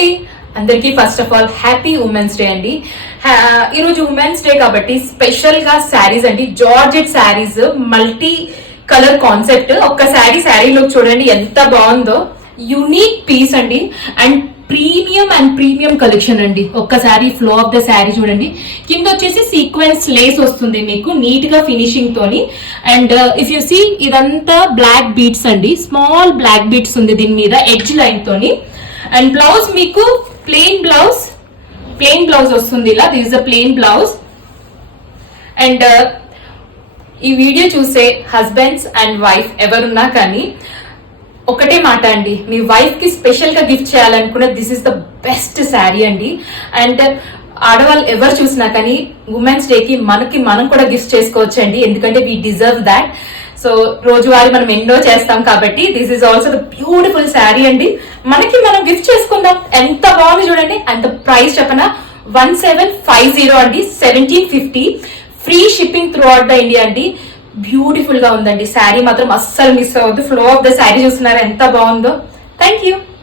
అండి అందరికీ first of all happy women's day అండి. ఈ రోజు ఉమెన్స్ డే కాబట్టి స్పెషల్ గా శారీస్ అండి, georgette saris, multi colour concept. ఒక్క శారీలో చూడండి ఎంత బాగుందో, యూనిక్ పీస్ అండి అండ్ ప్రీమియం కలెక్షన్ అండి. ఒక్కసారి ఫ్లో ఆఫ్ ద శారీ చూడండి, కింద వచ్చేసి సీక్వెన్స్ లేస్ వస్తుంది మీకు నీట్ గా ఫినిషింగ్ తోని. అండ్ ఇఫ్ యూ సీ ఇదంతా బ్లాక్ బీట్స్ అండి, స్మాల్ బ్లాక్ బీట్స్ ఉంది దీని మీద ఎడ్జ్ లైన్ తోని. అండ్ బ్లౌజ్ మీకు ప్లెయిన్ బ్లౌజ్ వస్తుంది ఇలా, this is the plain blouse. And ఈ వీడియో చూసే హస్బెండ్స్ అండ్ వైఫ్ ఎవరున్నా కానీ ఒకటే మాట అండి, మీ వైఫ్ కి స్పెషల్ గా గిఫ్ట్ చేయాలనుకున్న this is the best sari అండి. అండ్ ఆడవాళ్ళు ఎవరు చూసినా కానీ ఉమెన్స్ డే కి మనం కూడా గిఫ్ట్ చేసుకోవచ్చు అండి, ఎందుకంటే వీ డిజర్వ్ దాట్. సో రోజువారీ మనం ఎన్నో చేస్తాం కాబట్టి this is also the beautiful sari అండి. మనం గిఫ్ట్ చేసుకుందాం. ఎంత బాగుంది చూడండి. అండ్ ప్రైస్ చెప్పనా, 1750 అండి, 1750. Free shipping through out the India అండి. బ్యూటిఫుల్ గా ఉందండి శారీ, మాత్రం అస్సలు మిస్ అవ్వద్దు. ఫ్లో ఆఫ్ ద శారీ చూస్తున్నారా ఎంత బాగుందో. Thank you.